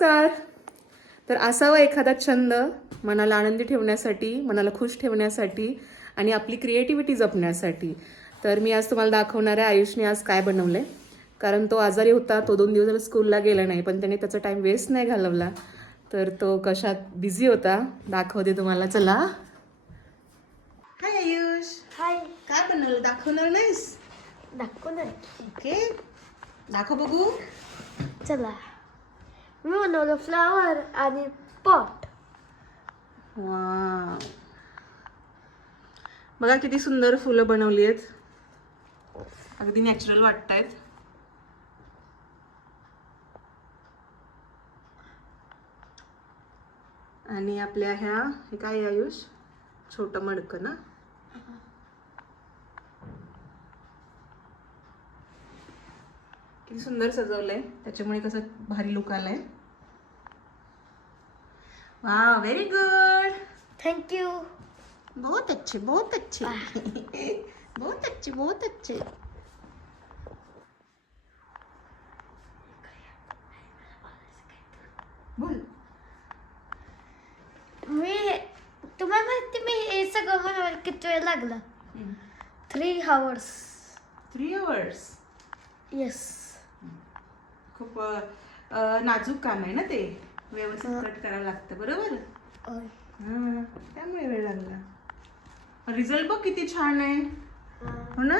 नमस्कार. तर असावा एखादा छंद मनाला आनंदी ठेवण्यासाठी, मनाला खुश ठेवण्यासाठी आणि आपली क्रिएटिव्हिटी जपण्यासाठी. तर मी आज तुम्हाला दाखवणार आहे आयुषने आज काय बनवलंय. कारण तो आजारी होता, तो 2 दिवस झाले स्कूलला गेला नाही, पण त्याने त्याचा टाइम वेस्ट नाही घालवला. तर तो कशात बिझी होता दाखवते तुम्हाला. चला. हाय आयुष. हाय. काय बनवलं दाखवणार नाहीस? दाखवणार. ओके, दाखव बघू. चला, मी बनवलं फ्लावर आणि पॉट. वा, बघा किती सुंदर फुलं बनवली आहेत. अगदी नॅचरल वाटतायत. आणि आपल्या ह्या हे काय आयुष, छोटं मडकं ना. किती सुंदर सजवलंय, त्याच्यामुळे कसं भारी लुक आलाय. वाह, व्हेरी गुड. Thank you. बहुत अच्छे, बहुत अच्छे. बहुत अच्छे, बहुत अच्छे. बोल. तुम्हाला माहिती मी हे सगळं बनवायला किती वेळ लागला? 3 hours. 3 hours. येस. खूप नाजूक काम आहे ना ते, व्यवस्थित कट करायला लागतं. बरोबर. हां, त्यामुळे वेळ लागला. रिझल्ट बघ किती छान आहे. हो ना.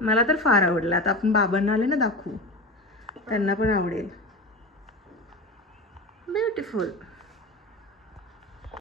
मला तर फार आवडलं. आता आपण बाबांना आले ना दाखवू, त्यांना पण आवडेल. ब्युटिफुल.